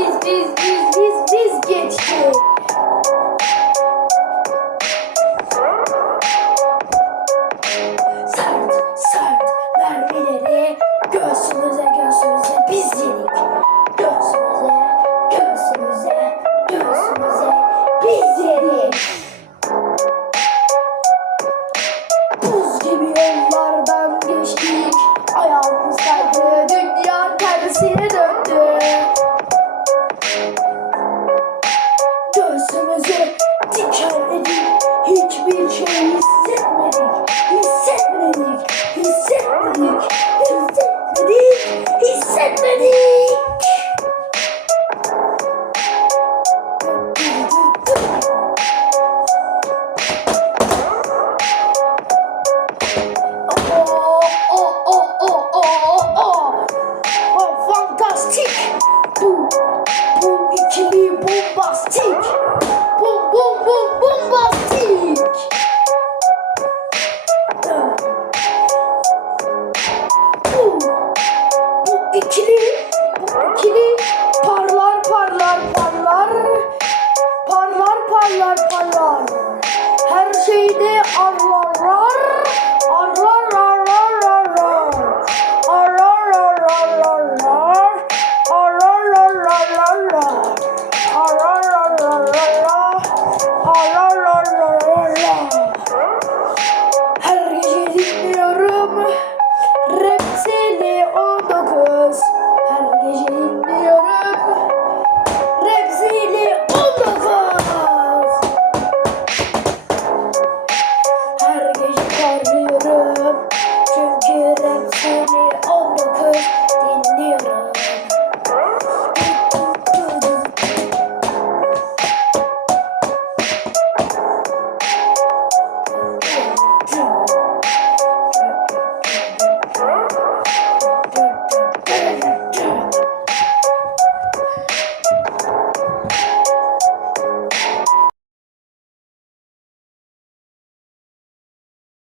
biz biz biz biz biz geçtik. Sert sert mermileri göğsümüze göğsümüze biz yedik. Göğsümüze göğsümüze göğsümüze biz yedik. Buz gibi yollardan geçtik. Ayağımızdaydı dünya tersine döndü. İkili, bu ikili parlar, parlar, parlar. Parlar, parlar, parlar. Her şeyde was.